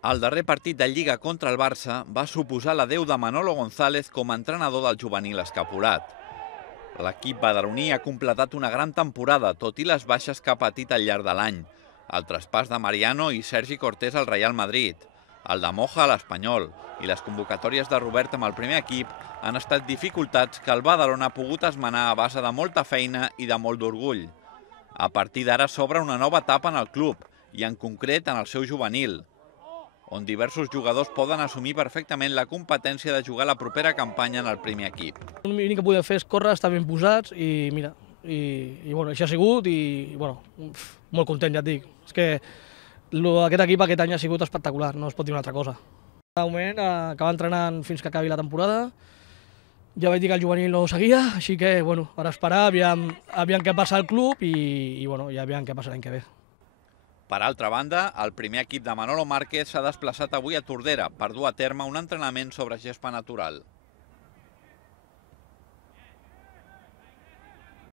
El darrer partit de Lliga contra el Barça va suposar l'adeu de Manolo González com a entrenador del juvenil escapulat. L'equip badaloní ha completat una gran temporada, tot i les baixes que ha patit al llarg de l'any. El traspàs de Mariano i Sergi Cortés al Real Madrid, el de Moja a l'Espanyol i les convocatòries de Robert amb el primer equip han estat dificultats que el Badalona ha pogut esmenar a base de molta feina i de molt d'orgull. A partir d'ara s'obre una nova etapa en el club i en concret en el seu juvenil, on diversos jugadors poden assumir perfectament la competència de jugar la propera campanya en el primer equip. L'únic que podem fer és córrer, estar ben posats i mira, bueno, això ha sigut i bueno, molt content, ja et dic. És que aquest equip aquest any ha sigut espectacular, no es pot dir una altra cosa. De moment, acabar entrenant fins que acabi la temporada. Ja vaig dir que el juvenil no ho seguia, així que bueno, ara esperar, aviam què passa al club i bueno, ja aviam què passa l'any que ve. Per altra banda, el primer equip de Manolo Márquez s'ha desplaçat avui a Tordera per dur a terme un entrenament sobre gespa natural.